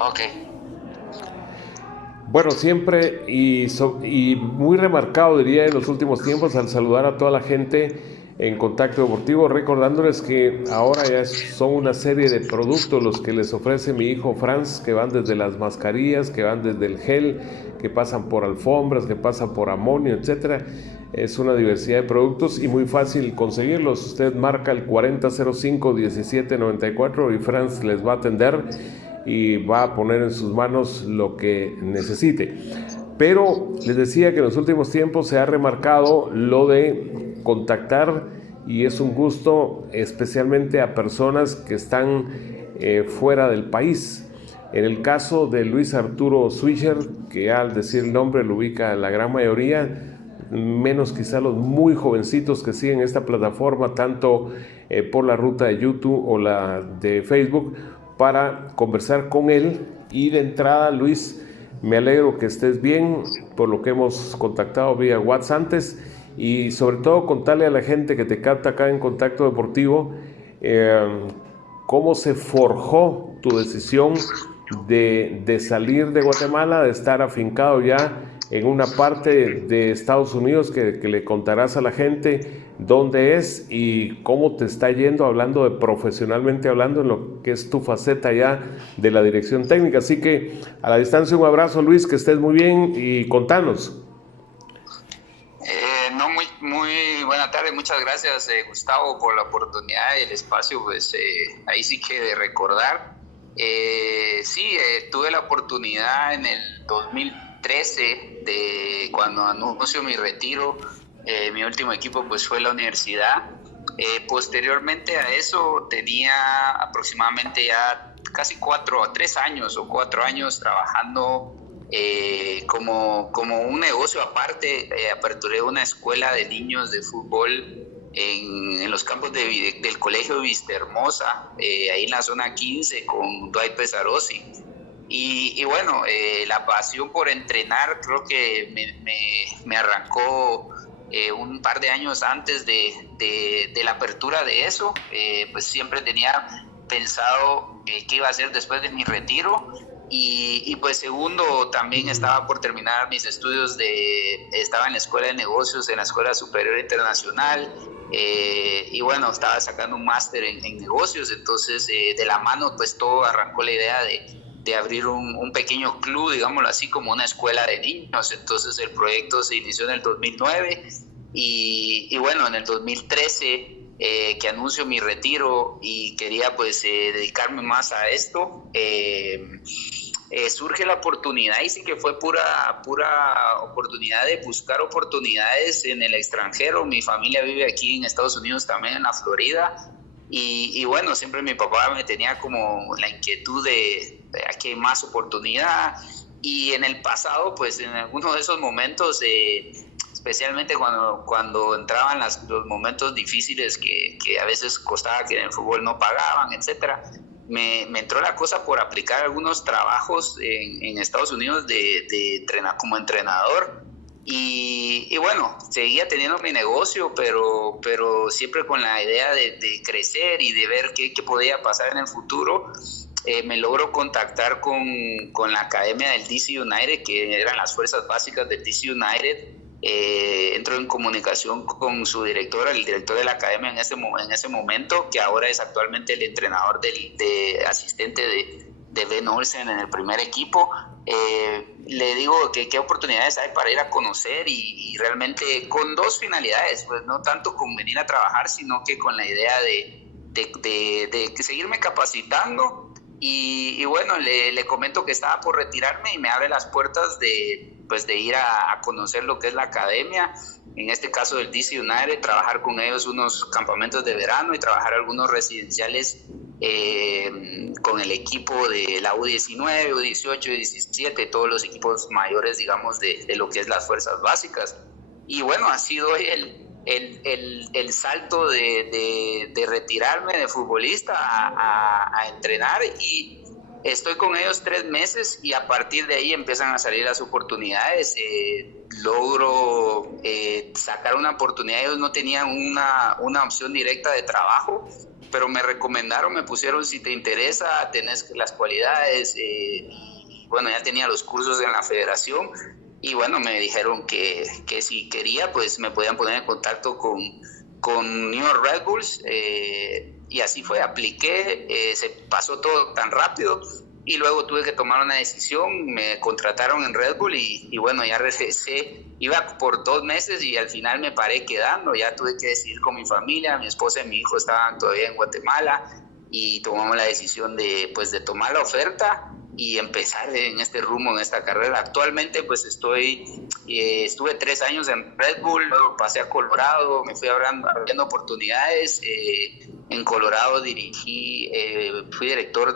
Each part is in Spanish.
Ok. Bueno, siempre y muy remarcado, diría, en los últimos tiempos al saludar a toda la gente en Contacto Deportivo, recordándoles que ahora ya son una serie de productos los que les ofrece mi hijo Franz, que van desde las mascarillas, que van desde el gel, que pasan por alfombras, que pasan por amonio, etcétera. Es una diversidad de productos y muy fácil conseguirlos. Usted marca el 4005-1794 y Franz les va a atender y va a poner en sus manos lo que necesite. Pero les decía que en los últimos tiempos se ha remarcado lo de contactar y es un gusto especialmente a personas que están fuera del país. En el caso de Luis Arturo Swisher, que al decir el nombre lo ubica la gran mayoría, menos quizá los muy jovencitos que siguen esta plataforma, tanto por la ruta de YouTube o la de Facebook, para conversar con él. Y de entrada, Luis, me alegro que estés bien, por lo que hemos contactado vía WhatsApp antes, y sobre todo contarle a la gente que te capta acá en Contacto Deportivo cómo se forjó tu decisión de salir de Guatemala, de estar afincado ya en una parte de Estados Unidos que le contarás a la gente dónde es y cómo te está yendo, hablando de profesionalmente hablando, en lo que es tu faceta ya de la dirección técnica. Así que a la distancia un abrazo, Luis, que estés muy bien y contanos. No, muy buena tarde. Muchas gracias, Gustavo, por la oportunidad y el espacio. Pues ahí sí que de recordar. Sí, tuve la oportunidad en el 2013 de cuando anuncio mi retiro. Mi último equipo pues fue la universidad. Posteriormente a eso tenía aproximadamente ya casi 3 años o 4 años trabajando como un negocio aparte. Aperturé una escuela de niños de fútbol en los campos del colegio Vista Hermosa, ahí en la zona 15 con Dwight Pesarosi. Y bueno, la pasión por entrenar creo que me arrancó un par de años antes de la apertura de eso. Pues siempre tenía pensado qué iba a hacer después de mi retiro. Y pues segundo, también estaba por terminar mis estudios estaba en la Escuela de Negocios, en la Escuela Superior Internacional, y bueno, estaba sacando un máster en negocios. Entonces de la mano pues todo arrancó la idea de abrir un pequeño club, digámoslo así, como una escuela de niños. Entonces el proyecto se inició en el 2009 y bueno, en el 2013 que anuncio mi retiro y quería pues dedicarme más a esto, surge la oportunidad y sí que fue pura oportunidad de buscar oportunidades en el extranjero. Mi familia vive aquí en Estados Unidos, también en la Florida, y bueno, siempre mi papá me tenía como la inquietud de aquí hay más oportunidad. Y en el pasado, pues en algunos de esos momentos, especialmente cuando entraban los momentos difíciles que a veces costaba, que en el fútbol no pagaban, etcétera, me entró la cosa por aplicar algunos trabajos en Estados Unidos como entrenador. Y bueno, seguía teniendo mi negocio, pero siempre con la idea de crecer y de ver qué podía pasar en el futuro. Me logro contactar con la academia del DC United, que eran las fuerzas básicas del DC United. Entro en comunicación con su director, el director de la academia en ese momento, que ahora es actualmente el entrenador asistente de Ben Olsen en el primer equipo. Le digo que qué oportunidades hay para ir a conocer y realmente con dos finalidades, pues no tanto con venir a trabajar, sino que con la idea de seguirme capacitando. Y bueno, le comento que estaba por retirarme y me abre las puertas de ir a conocer lo que es la academia, en este caso del DC United, trabajar con ellos unos campamentos de verano y trabajar algunos residenciales con el equipo de la U19, U18, U17, todos los equipos mayores, digamos, de lo que es las fuerzas básicas. Y bueno, ha sido el salto de retirarme de futbolista a entrenar, y estoy con ellos 3 meses y a partir de ahí empiezan a salir las oportunidades. Logro sacar una oportunidad. Ellos no tenían una opción directa de trabajo pero me recomendaron, me pusieron, si te interesa, tenés las cualidades, y bueno, ya tenía los cursos en la federación, y bueno, me dijeron que si quería, pues me podían poner en contacto con New York Red Bulls, y así fue, apliqué, se pasó todo tan rápido, y luego tuve que tomar una decisión, me contrataron en Red Bull y bueno, ya regresé, iba por 2 meses y al final me paré quedando, ya tuve que decidir con mi familia, mi esposa y mi hijo estaban todavía en Guatemala y tomamos la decisión de tomar la oferta y empezar en este rumbo, en esta carrera. Actualmente pues estuve 3 años en Red Bull, luego pasé a Colorado, me fui abriendo oportunidades, en Colorado fui director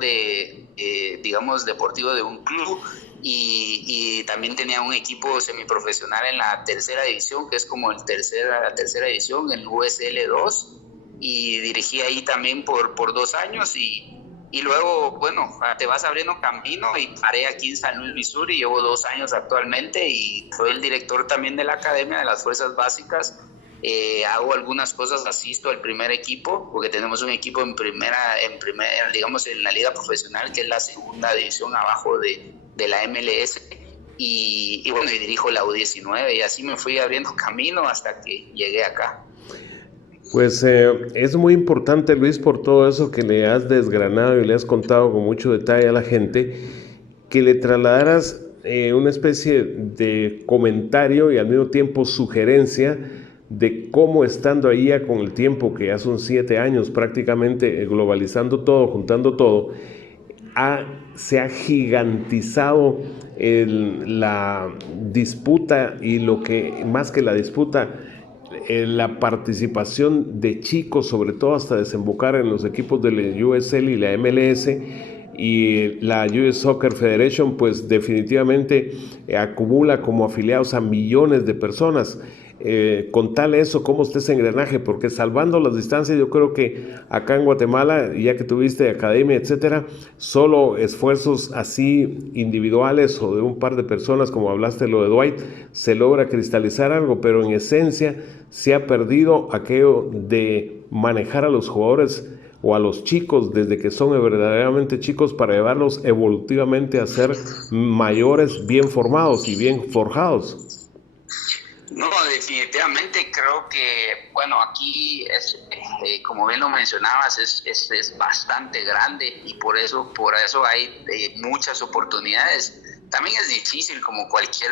digamos, deportivo de un club y también tenía un equipo semiprofesional en la tercera división, que es como la tercera división, en USL 2, y dirigí ahí también por 2 años y luego, bueno, te vas abriendo camino y paré aquí en San Luis, Missouri, llevo 2 años actualmente y soy el director también de la Academia de las Fuerzas Básicas. Hago algunas cosas, asisto al primer equipo, porque tenemos un equipo en primera, digamos, en la liga profesional, que es la segunda división abajo de la MLS, y bueno, y dirijo la U19, y así me fui abriendo camino hasta que llegué acá. Pues es muy importante, Luis, por todo eso que le has desgranado y le has contado con mucho detalle a la gente, que le trasladaras una especie de comentario y al mismo tiempo sugerencia de cómo, estando ahí ya con el tiempo, que ya son 7 años prácticamente, globalizando todo, juntando todo, se ha gigantizado la disputa, y lo que más que la disputa, la participación de chicos, sobre todo hasta desembocar en los equipos de la USL y la MLS, y la US Soccer Federation pues definitivamente acumula como afiliados a millones de personas. Contale eso, cómo está ese engranaje, porque salvando las distancias, yo creo que acá en Guatemala, ya que tuviste academia, etcétera, solo esfuerzos así individuales o de un par de personas, como hablaste lo de Dwight, se logra cristalizar algo, pero en esencia se ha perdido aquello de manejar a los jugadores o a los chicos desde que son verdaderamente chicos, para llevarlos evolutivamente a ser mayores, bien formados y bien forjados. No, definitivamente creo que, bueno, aquí como bien lo mencionabas, es bastante grande y por eso hay muchas oportunidades. También es difícil, como cualquier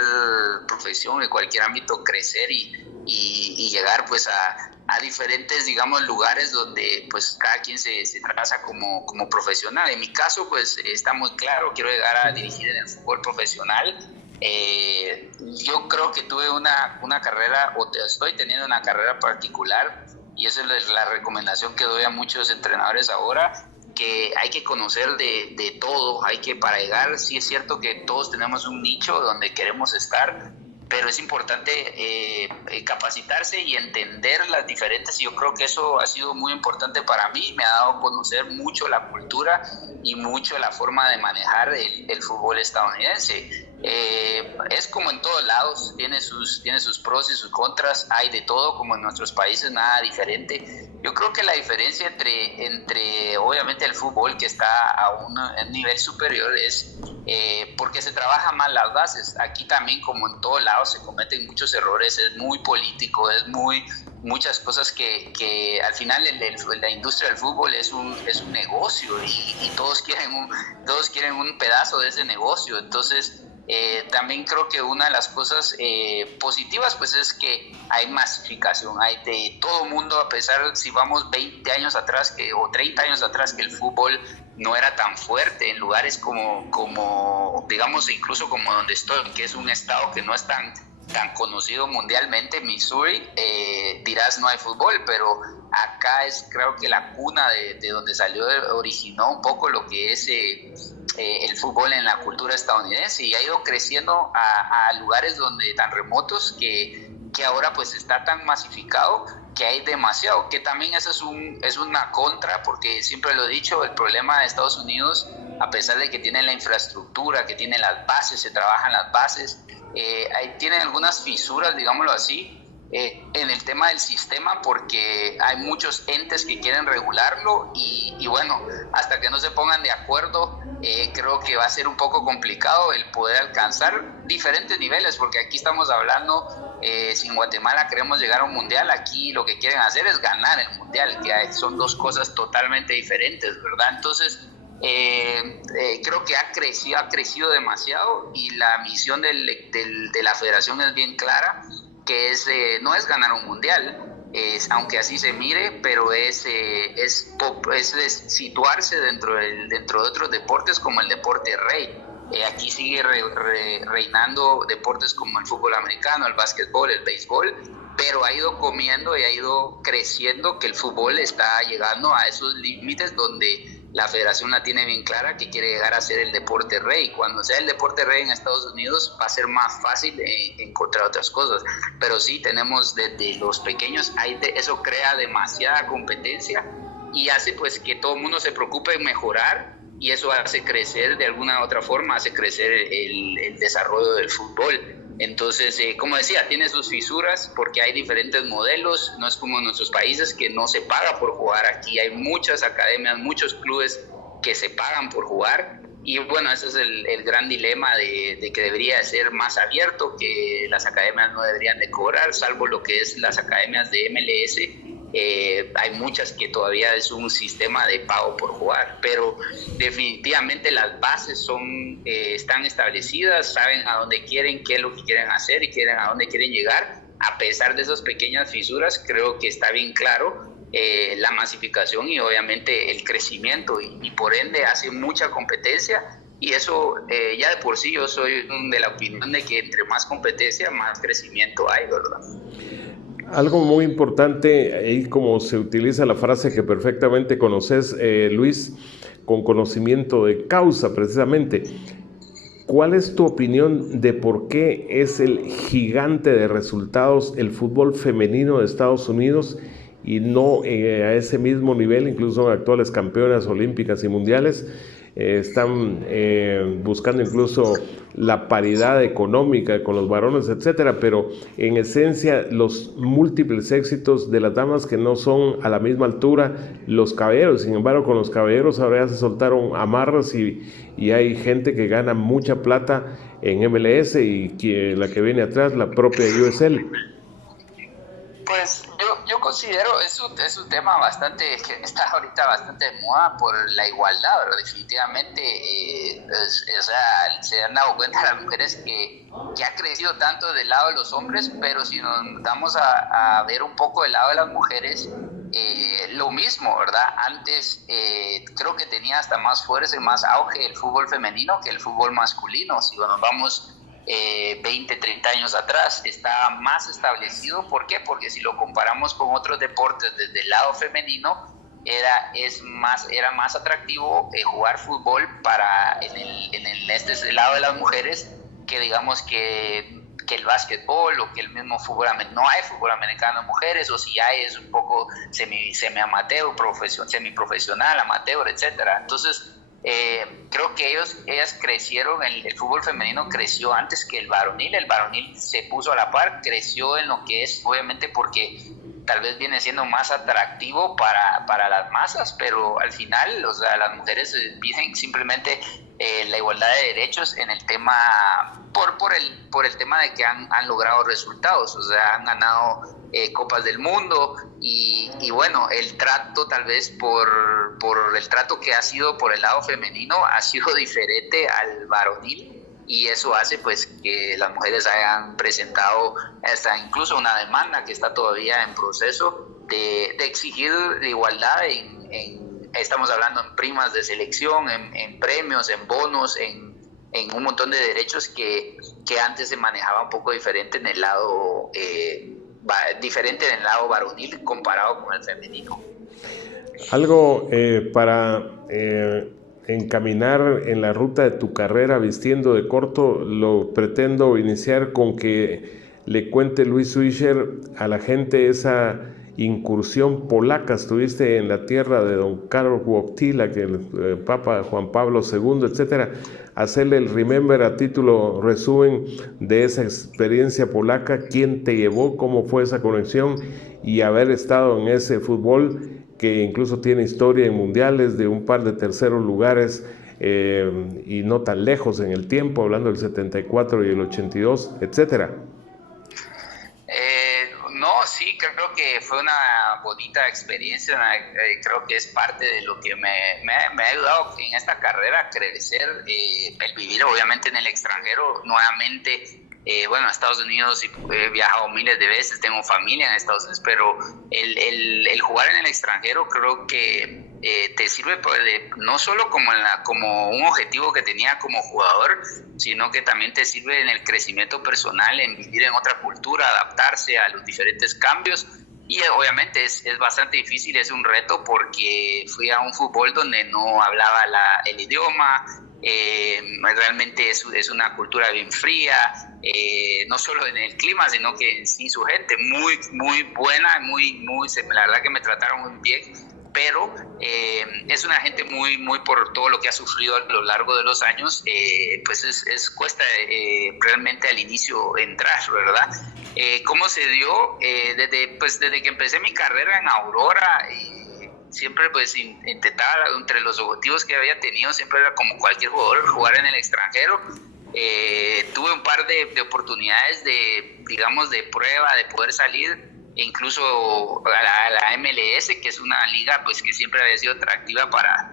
profesión, en cualquier ámbito, crecer y llegar pues a diferentes, digamos, lugares donde pues cada quien se traza como profesional. En mi caso pues está muy claro, quiero llegar a dirigir en el fútbol profesional. Yo creo que tuve una carrera, estoy teniendo una carrera particular, y esa es la recomendación que doy a muchos entrenadores ahora, que hay que conocer de todo, para llegar, sí es cierto que todos tenemos un nicho donde queremos estar, pero es importante capacitarse y entender las diferentes, y yo creo que eso ha sido muy importante para mí, me ha dado a conocer mucho la cultura y mucho la forma de manejar el fútbol estadounidense. Es como en todos lados, tiene sus pros y sus contras, hay de todo, como en nuestros países, nada diferente. Yo creo que la diferencia entre obviamente el fútbol, que está a un nivel superior, es porque se trabaja más las bases. Aquí también, como en todos lados, se cometen muchos errores, es muy político, muchas cosas que al final la industria del fútbol es un negocio, y todos quieren un pedazo de ese negocio. Entonces también creo que una de las cosas positivas pues es que hay masificación, hay de todo mundo, a pesar, si vamos 20 años atrás o 30 años atrás, que el fútbol no era tan fuerte en lugares como digamos, incluso como donde estoy, que es un estado que no es tan conocido mundialmente, Missouri, dirás no hay fútbol, pero acá es, creo que la cuna de donde originó un poco lo que es el fútbol en la cultura estadounidense, y ha ido creciendo a lugares tan remotos que ahora pues está tan masificado que hay demasiado, que también eso es una contra, porque siempre lo he dicho, el problema de Estados Unidos, a pesar de que tiene la infraestructura, que tiene las bases, se trabajan las bases, tienen algunas fisuras, digámoslo así, en el tema del sistema, porque hay muchos entes que quieren regularlo y bueno, hasta que no se pongan de acuerdo, creo que va a ser un poco complicado el poder alcanzar diferentes niveles, porque aquí estamos hablando, si en Guatemala queremos llegar a un mundial, aquí lo que quieren hacer es ganar el mundial, que son dos cosas totalmente diferentes, ¿verdad? Entonces, creo que ha crecido demasiado y la misión de la federación es bien clara, que no es ganar un mundial, aunque así se mire, pero es situarse dentro de otros deportes como el deporte rey. Aquí sigue reinando deportes como el fútbol americano, el básquetbol, el béisbol, pero ha ido comiendo y ha ido creciendo, que el fútbol está llegando a esos límites donde la federación la tiene bien clara, que quiere llegar a ser el deporte rey. Cuando sea el deporte rey en Estados Unidos va a ser más fácil encontrar otras cosas, pero sí tenemos desde los pequeños, eso crea demasiada competencia y hace pues que todo el mundo se preocupe en mejorar, y eso hace crecer de alguna u otra forma, hace crecer el desarrollo del fútbol. Entonces, como decía, tiene sus fisuras porque hay diferentes modelos, no es como en nuestros países que no se paga por jugar. Aquí hay muchas academias, muchos clubes que se pagan por jugar, y bueno, ese es el gran dilema de que debería ser más abierto, que las academias no deberían de cobrar, salvo lo que es las academias de MLS. Hay muchas que todavía es un sistema de pago por jugar, pero definitivamente las bases están establecidas, saben a dónde quieren, qué es lo que quieren hacer y a dónde quieren llegar. A pesar de esas pequeñas fisuras, creo que está bien claro la masificación y obviamente el crecimiento, y por ende hace mucha competencia, y eso ya de por sí yo soy de la opinión de que entre más competencia, más crecimiento hay, ¿verdad? Algo muy importante, ahí como se utiliza la frase que perfectamente conoces, Luis, con conocimiento de causa precisamente. ¿Cuál es tu opinión de por qué es el gigante de resultados el fútbol femenino de Estados Unidos y no a ese mismo nivel? Incluso son actuales campeonas olímpicas y mundiales. Están buscando incluso la paridad económica con los varones, etcétera, pero en esencia los múltiples éxitos de las damas que no son a la misma altura los caballeros. Sin embargo, con los caballeros ahora ya se soltaron amarras y hay gente que gana mucha plata en MLS, y la que viene atrás, la propia USL. Pues yo considero es un tema bastante que está ahorita bastante de moda por la igualdad, pero definitivamente o sea, se han dado cuenta las mujeres que ha crecido tanto del lado de los hombres, pero si nos damos a ver un poco del lado de las mujeres, lo mismo, ¿verdad? Antes creo que tenía hasta más fuerza y más auge el fútbol femenino que el fútbol masculino. Si nos vamos 20, 30 años atrás, estaba más establecido. ¿Por qué? Porque si lo comparamos con otros deportes desde el lado femenino, era más atractivo jugar fútbol este lado de las mujeres, que digamos que el básquetbol o que el mismo fútbol americano. No hay fútbol americano de mujeres, o si hay es un poco semi-amateur, semiprofesional, amateur, etcétera. Entonces creo que ellas crecieron, el fútbol femenino creció antes que el varonil se puso a la par, creció en lo que es, obviamente porque tal vez viene siendo más atractivo para las masas, pero al final, o sea, las mujeres piden simplemente la igualdad de derechos en el tema, por el tema de que han logrado resultados, o sea, han ganado Copas del Mundo, y bueno, el trato tal vez por el trato que ha sido por el lado femenino ha sido diferente al varonil, y eso hace pues que las mujeres hayan presentado hasta incluso una demanda que está todavía en proceso de exigir igualdad estamos hablando en primas de selección, en premios, en bonos, en un montón de derechos que antes se manejaba un poco diferente en el lado varonil comparado con el femenino. Algo para encaminar en la ruta de tu carrera vistiendo de corto, lo pretendo iniciar con que le cuente Luis Swisher a la gente esa incursión polaca. Estuviste en la tierra de don Karol Wojtyła, que el Papa Juan Pablo II, etcétera. Hacerle el remember a título resumen de esa experiencia polaca, quién te llevó, cómo fue esa conexión y haber estado en ese fútbol que incluso tiene historia en mundiales de un par de terceros lugares y no tan lejos en el tiempo, hablando del 74 y el 82, etcétera. No, sí, creo que fue una bonita experiencia, creo que es parte de lo que me ha ayudado en esta carrera a crecer, el vivir obviamente en el extranjero nuevamente. Bueno, a Estados Unidos he viajado miles de veces, tengo familia en Estados Unidos, pero el jugar en el extranjero creo que te sirve no solo como un objetivo que tenía como jugador, sino que también te sirve en el crecimiento personal, en vivir en otra cultura, adaptarse a los diferentes cambios. Y obviamente es bastante difícil, es un reto porque fui a un fútbol donde no hablaba el idioma. Realmente es una cultura bien fría, no solo en el clima, sino que en sí su gente muy muy buena, la verdad que me trataron muy bien, pero es una gente muy por todo lo que ha sufrido a lo largo de los años, pues cuesta realmente al inicio entrar, ¿verdad? ¿Cómo se dio? Desde que empecé mi carrera en Aurora, siempre pues intentaba, entre los objetivos que había tenido, siempre era como cualquier jugador, jugar en el extranjero. Tuve un par de oportunidades de prueba, de poder salir incluso a la MLS, que es una liga pues que siempre había sido atractiva para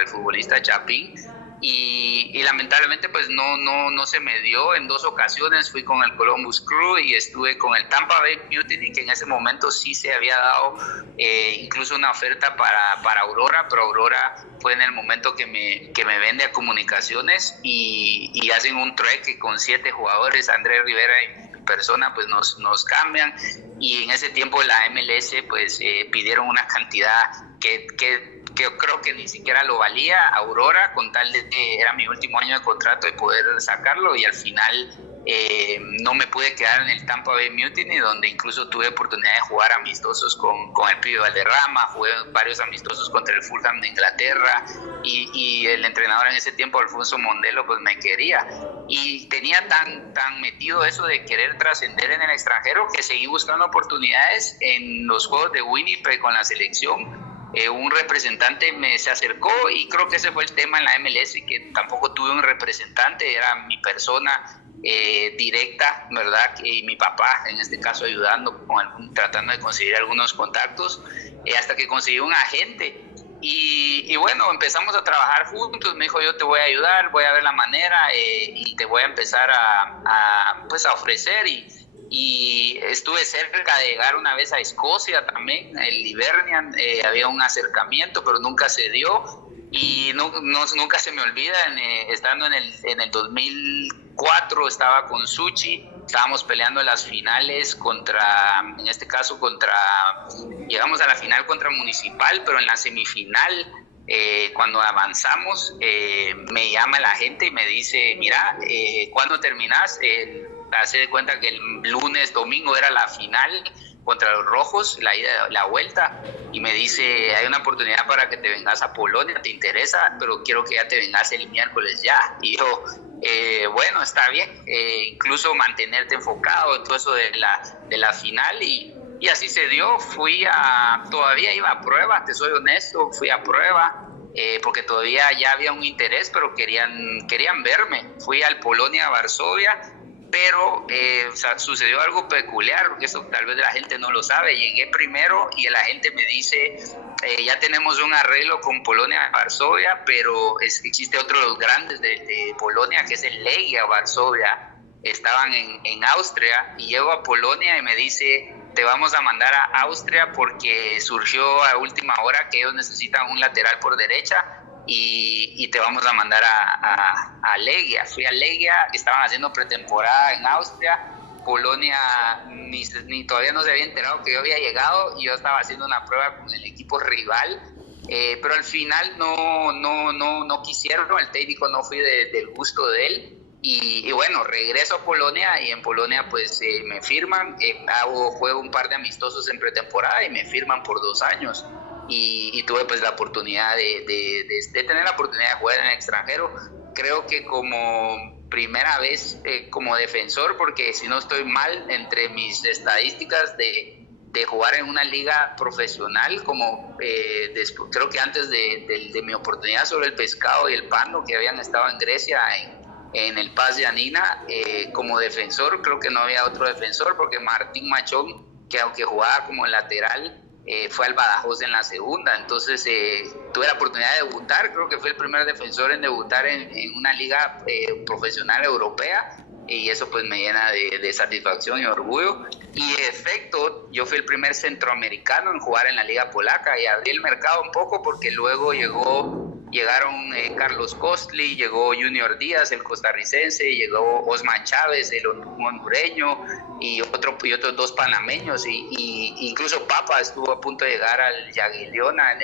el futbolista chapín, y lamentablemente pues no se me dio. En 2 ocasiones fui con el Columbus Crew y estuve con el Tampa Bay Mutiny, que en ese momento sí se había dado incluso una oferta para Aurora, pero Aurora fue en el momento que me vende a Comunicaciones y hacen un trueque con 7 jugadores, Andrés Rivera y mi persona, pues nos cambian, y en ese tiempo la MLS pues pidieron una cantidad que yo creo que ni siquiera lo valía Aurora, con tal de que era mi último año de contrato, de poder sacarlo, y al final no me pude quedar en el Tampa Bay Mutiny, donde incluso tuve oportunidad de jugar amistosos con el Pibe Valderrama, jugué varios amistosos contra el Fulham de Inglaterra, y el entrenador en ese tiempo, Alfonso Mondelo, pues me quería, y tenía tan metido eso de querer trascender en el extranjero, que seguí buscando oportunidades en los Juegos de Winnipeg con la selección. Un representante se acercó, y creo que ese fue el tema en la MLS, que tampoco tuve un representante, era mi persona directa, ¿verdad? Y mi papá, en este caso, ayudando, tratando de conseguir algunos contactos, hasta que conseguí un agente. Y bueno, empezamos a trabajar juntos. Me dijo: yo te voy a ayudar, voy a ver la manera, y te voy a empezar a ofrecer. Y estuve cerca de llegar una vez a Escocia también, el Hibernian, había un acercamiento, pero nunca se dio. Y nunca se me olvida, estando en el 2004, estaba con Suchi, estábamos peleando en las finales llegamos a la final contra Municipal, pero en la semifinal, cuando avanzamos, me llama la gente y me dice: mira, ¿cuándo terminás? Hace de cuenta que el domingo era la final contra los Rojos, la vuelta, y me dice: hay una oportunidad para que te vengas a Polonia, ¿te interesa? Pero quiero que ya te vengas el miércoles ya. Y yo, bueno, está bien, incluso mantenerte enfocado en todo eso de la final, y así se dio. Todavía iba a prueba, te soy honesto, fui a prueba, porque todavía ya había un interés, pero querían verme. Fui al Polonia-Varsovia, pero sucedió algo peculiar, porque eso tal vez la gente no lo sabe. Llegué primero y el agente me dice: ya tenemos un arreglo con Polonia-Varsovia, pero existe otro de los grandes de Polonia, que es el Legia Varsovia. Estaban en Austria, y llego a Polonia y me dice: te vamos a mandar a Austria porque surgió a última hora que ellos necesitan un lateral por derecha, y te vamos a mandar a Legia. Fui a Legia, estaban haciendo pretemporada en Austria. Polonia ni todavía no se había enterado que yo había llegado, y yo estaba haciendo una prueba con el equipo rival, pero al final no quisieron, el técnico no fui del gusto de él, Y bueno, regreso a Polonia y en Polonia pues me firman, juego un par de amistosos en pretemporada y me firman por 2 años. Y tuve pues la oportunidad de tener la oportunidad de jugar en el extranjero. Creo que como primera vez como defensor, porque si no estoy mal, entre mis estadísticas de jugar en una liga profesional, como creo que antes de mi oportunidad sobre el Pescado y el Pando, que habían estado en Grecia en el Paz de Anina, como defensor, creo que no había otro defensor, porque Martín Machón, que aunque jugaba como lateral, fue al Badajoz en la segunda. Entonces tuve la oportunidad de debutar, creo que fui el primer defensor en debutar en una liga profesional europea, y eso pues me llena de satisfacción y orgullo. Y de efecto, yo fui el primer centroamericano en jugar en la liga polaca y abrí el mercado un poco, porque luego llegaron Carlos Costly, llegó Junior Díaz, el costarricense, llegó Osman Chávez, el hondureño, y otros 2 panameños, y incluso Papa estuvo a punto de llegar al Jagiellona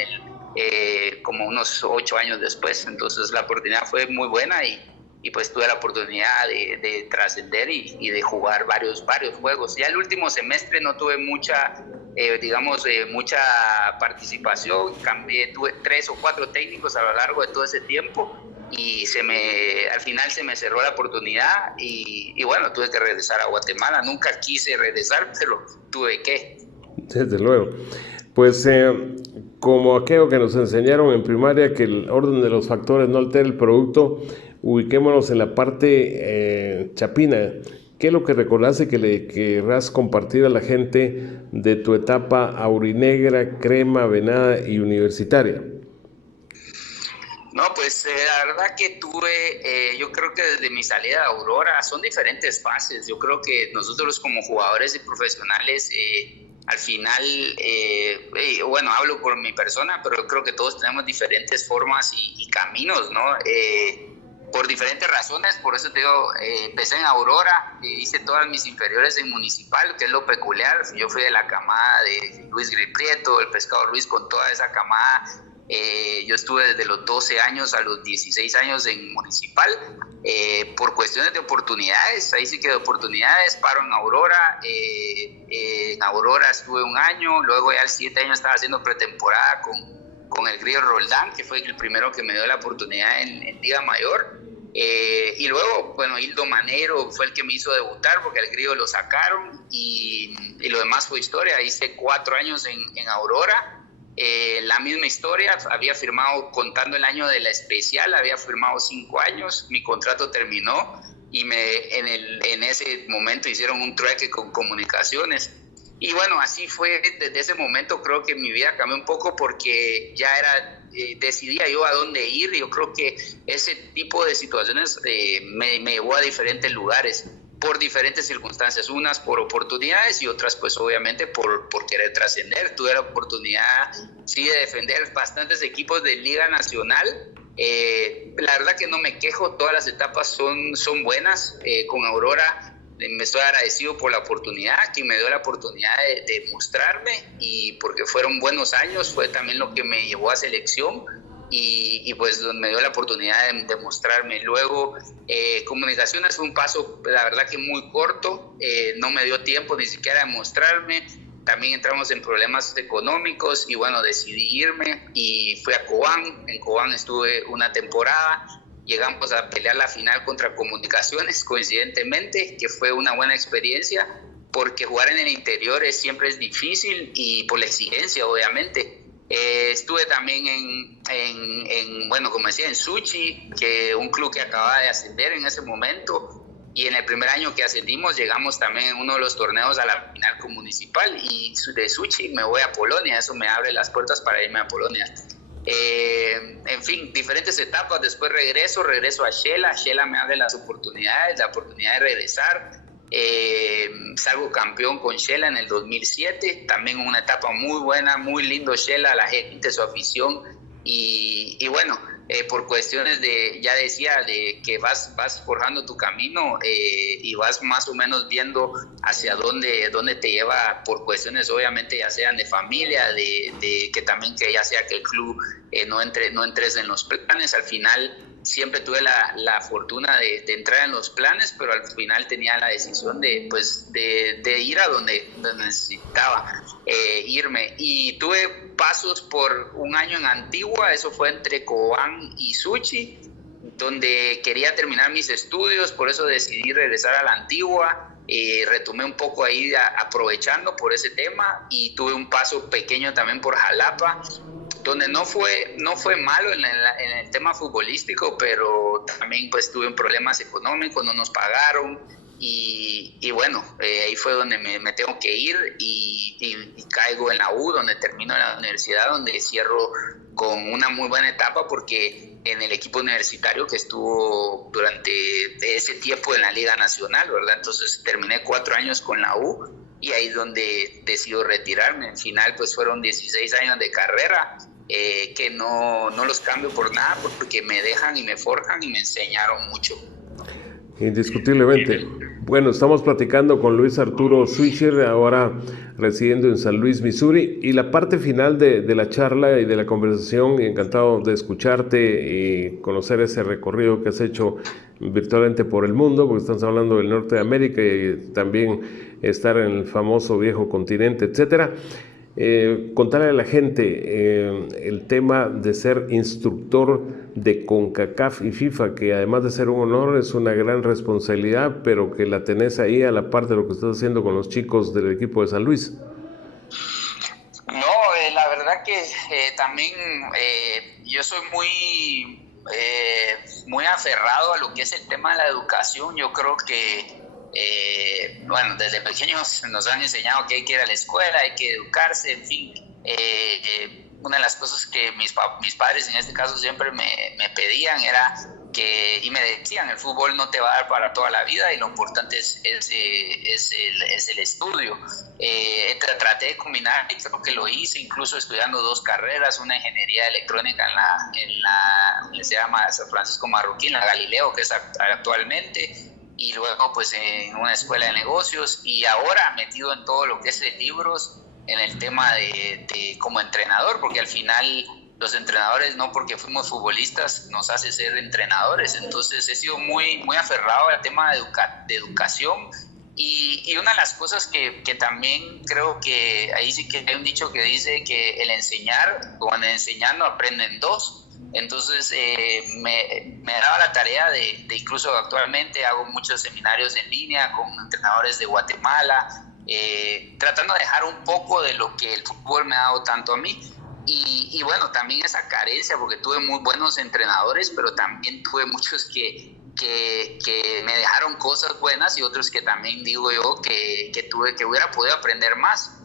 como unos 8 años después. Entonces la oportunidad fue muy buena y pues tuve la oportunidad de trascender y de jugar varios juegos. Ya el último semestre no tuve mucha participación, tuve 3 o 4 técnicos a lo largo de todo ese tiempo, y al final se me cerró la oportunidad y bueno, tuve que regresar a Guatemala. Nunca quise regresar, pero tuve que. Desde luego. Pues como aquello que nos enseñaron en primaria, que el orden de los factores no altera el producto, ubiquémonos en la parte chapina. ¿Qué es lo que recordaste que le querrás compartir a la gente de tu etapa aurinegra, crema, venada y universitaria? No, pues la verdad que yo creo que desde mi salida de Aurora son diferentes fases. Yo creo que nosotros como jugadores y profesionales, al final, bueno, hablo por mi persona, pero creo que todos tenemos diferentes formas y caminos, ¿no? Por diferentes razones. Por eso te digo, empecé en Aurora, hice todas mis inferiores en Municipal, que es lo peculiar. Yo fui de la camada de Luis Griprieto, el Pescado Ruiz, con toda esa camada. Yo estuve desde los 12 años a los 16 años en Municipal, por cuestiones de oportunidades. Ahí sí que de oportunidades paro en Aurora. En Aurora estuve 1 año, luego ya al 7 años estaba haciendo pretemporada con el Grillo Roldán, que fue el primero que me dio la oportunidad en Liga Mayor. Y luego, bueno, Hildo Manero fue el que me hizo debutar, porque al Grillo lo sacaron, y lo demás fue historia. Hice 4 años en Aurora. La misma historia, había firmado, contando el año de la especial, había firmado 5 años, mi contrato terminó y en ese momento hicieron un trueque con Comunicaciones. Y bueno, así fue. Desde ese momento creo que mi vida cambió un poco, porque ya decidía yo a dónde ir. Yo creo que ese tipo de situaciones me llevó a diferentes lugares por diferentes circunstancias, unas por oportunidades y otras pues obviamente por querer trascender. Tuve la oportunidad, sí, de defender bastantes equipos de Liga Nacional. La verdad que no me quejo, todas las etapas son buenas. Con Aurora me estoy agradecido por la oportunidad, que me dio la oportunidad de mostrarme, y porque fueron buenos años, fue también lo que me llevó a selección. Y pues me dio la oportunidad de mostrarme. Luego Comunicaciones fue un paso, la verdad que muy corto, no me dio tiempo ni siquiera de mostrarme. También entramos en problemas económicos y bueno, decidí irme y fui a Cobán. En Cobán estuve 1 temporada, llegamos a pelear la final contra Comunicaciones, coincidentemente, que fue una buena experiencia, porque jugar en el interior siempre es difícil, y por la exigencia, obviamente. Estuve también bueno, como decía, en Suchi, que un club que acababa de ascender en ese momento, y en el primer año que ascendimos llegamos también en uno de los torneos a la final con Municipal, y de Suchi me voy a Polonia. Eso me abre las puertas para irme a Polonia. En fin, diferentes etapas. Después regreso a Shela me abre las oportunidades, la oportunidad de regresar. Salgo campeón con Shela en el 2007, también una etapa muy buena, muy lindo Shela, la gente, su afición, y bueno, por cuestiones ya decía, de que vas forjando tu camino, y vas más o menos viendo hacia dónde te lleva, por cuestiones obviamente ya sean de familia, de que también que ya sea que el club no entres en los planes. Al final siempre tuve la fortuna de entrar en los planes, pero al final tenía la decisión de ir a donde necesitaba irme. Y tuve pasos por un año en Antigua, eso fue entre Cobán y Suchi, donde quería terminar mis estudios, por eso decidí regresar a la Antigua. Retomé un poco ahí aprovechando por ese tema, y tuve un paso pequeño también por Jalapa, donde no fue malo en el tema futbolístico, pero también pues tuve problemas económicos, no nos pagaron, y bueno, ahí fue donde me tengo que ir, y caigo en la U, donde termino en la universidad, donde cierro con una muy buena etapa, porque en el equipo universitario que estuvo durante ese tiempo en la Liga Nacional, ¿verdad? Entonces terminé 4 años con la U, y ahí es donde decido retirarme. En final pues fueron 16 años de carrera, que no los cambio por nada, porque me dejan y me forjan y me enseñaron mucho. Indiscutiblemente. Bueno, estamos platicando con Luis Arturo Swisher, ahora residiendo en San Luis, Missouri, y la parte final de la charla y de la conversación, encantado de escucharte y conocer ese recorrido que has hecho virtualmente por el mundo, porque estamos hablando del norte de América y también estar en el famoso viejo continente, etcétera. Contarle a la gente el tema de ser instructor de CONCACAF y FIFA, que además de ser un honor es una gran responsabilidad, pero que la tenés ahí a la par de lo que estás haciendo con los chicos del equipo de San Luis. No, la verdad que también yo soy muy aferrado a lo que es el tema de la educación. Yo creo que bueno, desde pequeños nos han enseñado que hay que ir a la escuela, hay que educarse, en fin. Una de las cosas que mis padres en este caso siempre me pedían era y me decían, el fútbol no te va a dar para toda la vida, y lo importante es el estudio. Traté de combinar, y creo que lo hice, incluso estudiando 2 carreras, una ingeniería electrónica en la Universidad de San Francisco Marroquín, la Galileo, que es actualmente, y luego pues en una escuela de negocios, y ahora metido en todo lo que es de libros, en el tema de como entrenador, porque al final los entrenadores, no porque fuimos futbolistas nos hace ser entrenadores. Entonces he sido muy aferrado al tema de educación, y una de las cosas que también creo que ahí sí que hay un dicho que dice que el enseñar, cuando enseñando aprenden 2. Entonces me daba la tarea de incluso actualmente hago muchos seminarios en línea con entrenadores de Guatemala, tratando de dejar un poco de lo que el fútbol me ha dado tanto a mí. Y bueno, también esa carencia, porque tuve muy buenos entrenadores, pero también tuve muchos que me dejaron cosas buenas, y otros que también digo yo que hubiera podido aprender más.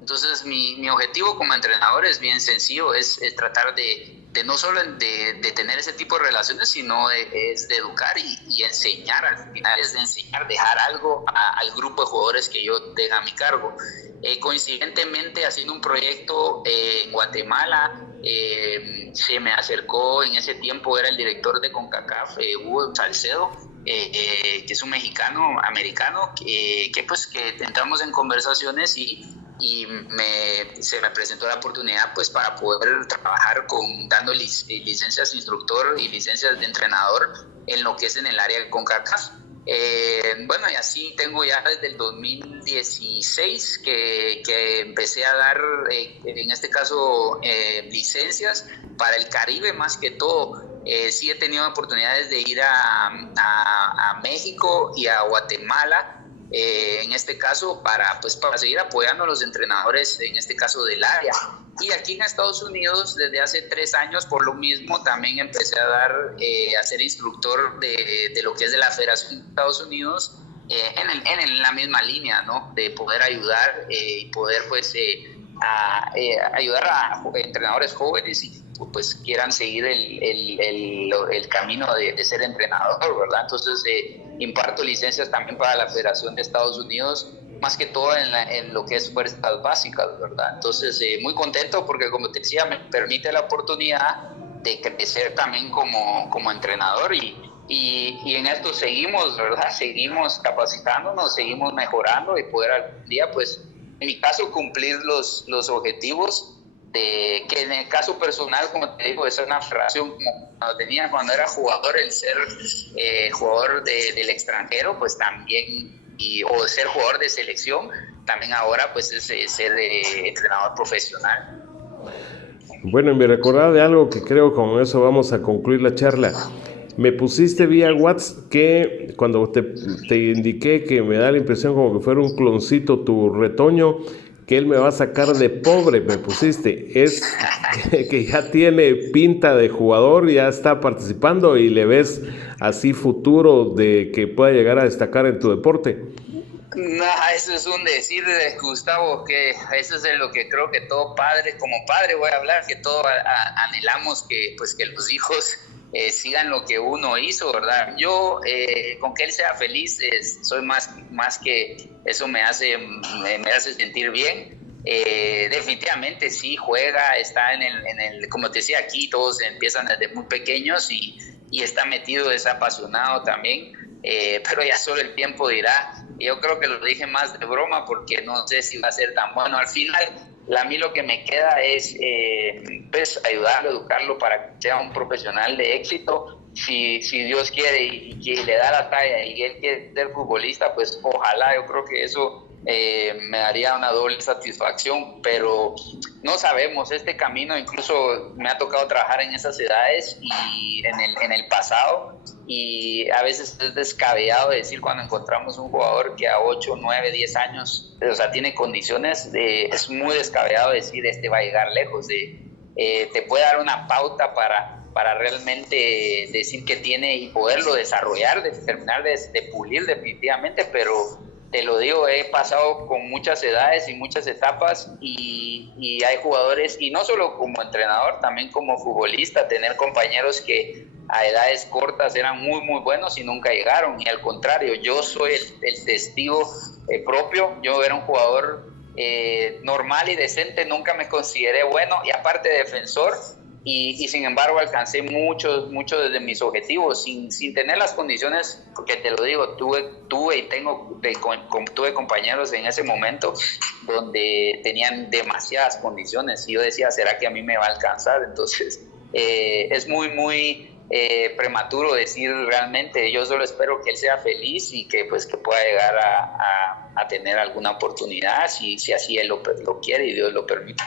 Entonces mi objetivo como entrenador es bien sencillo, es tratar de no solo de tener ese tipo de relaciones, sino es de educar y enseñar. Al final es de enseñar, dejar algo al grupo de jugadores que yo tenga a mi cargo. Coincidentemente, haciendo un proyecto en Guatemala, se me acercó, en ese tiempo era el director de CONCACAF, Hugo Salcedo, que es un mexicano americano, que entramos en conversaciones, y se me presentó la oportunidad pues para poder trabajar dando licencias de instructor y licencias de entrenador en lo que es en el área de CONCACAF. Bueno, y así tengo ya desde el 2016 que empecé a dar, en este caso, licencias para el Caribe más que todo. Sí he tenido oportunidades de ir a México y a Guatemala, en este caso para seguir apoyando a los entrenadores, en este caso del área. Y aquí en Estados Unidos, desde hace 3 años, por lo mismo, también empecé a ser instructor de lo que es de la Federación de Estados Unidos, en la misma línea, ¿no? De poder ayudar y poder ayudar a entrenadores jóvenes y pues quieran seguir el camino de ser entrenador, ¿verdad? Entonces imparto licencias también para la Federación de Estados Unidos, más que todo en lo que es fuerzas básicas, ¿verdad? Entonces muy contento porque, como te decía, me permite la oportunidad de crecer también como entrenador, y en esto seguimos, ¿verdad? Seguimos capacitándonos, seguimos mejorando, y poder algún día, pues, en mi caso, cumplir los objetivos que en el caso personal, como te digo, es una aferración como cuando era jugador, el ser jugador del extranjero, pues también, o ser jugador de selección, también ahora pues es ser entrenador profesional. Bueno, y me recordaba de algo que creo que con eso vamos a concluir la charla. Me pusiste vía WhatsApp que cuando te indiqué que me da la impresión como que fuera un cloncito tu retoño, que él me va a sacar de pobre, me pusiste. Es que ya tiene pinta de jugador, ya está participando y le ves así futuro de que pueda llegar a destacar en tu deporte. No, eso es un decir de Gustavo, que eso es de lo que creo que todo padre, como padre voy a hablar, que todos anhelamos que, pues, que los hijos sigan lo que uno hizo, ¿verdad? Yo, con que él sea feliz, soy más que eso me hace sentir bien. Definitivamente sí juega, está en el, como te decía aquí, todos empiezan desde muy pequeños y está metido, es apasionado también. Pero ya solo el tiempo dirá. Yo creo que lo dije más de broma porque no sé si va a ser tan bueno. Al final, a mí lo que me queda es pues ayudarlo, educarlo para que sea un profesional de éxito. Si Dios quiere y le da la talla y él quiere ser futbolista, pues ojalá, yo creo que eso me daría una doble satisfacción, pero no sabemos, este camino, incluso me ha tocado trabajar en esas edades y en el pasado, y a veces es descabellado decir cuando encontramos un jugador que a 8, 9, 10 años, o sea, tiene condiciones, es muy descabellado decir va a llegar lejos, te puede dar una pauta para realmente decir que tiene y poderlo desarrollar, de terminar de pulir definitivamente, pero te lo digo, he pasado con muchas edades y muchas etapas y hay jugadores, y no solo como entrenador, también como futbolista, tener compañeros que a edades cortas eran muy, muy buenos y nunca llegaron, y al contrario, yo soy el testigo propio. Yo era un jugador normal y decente, nunca me consideré bueno, y aparte defensor, y sin embargo alcancé muchos de mis objetivos sin tener las condiciones, porque te lo digo, tuve compañeros en ese momento donde tenían demasiadas condiciones y yo decía, ¿será que a mí me va a alcanzar? Entonces es muy prematuro decir realmente. Yo solo espero que él sea feliz y que pueda llegar a tener alguna oportunidad, si así él lo quiere y Dios lo permite.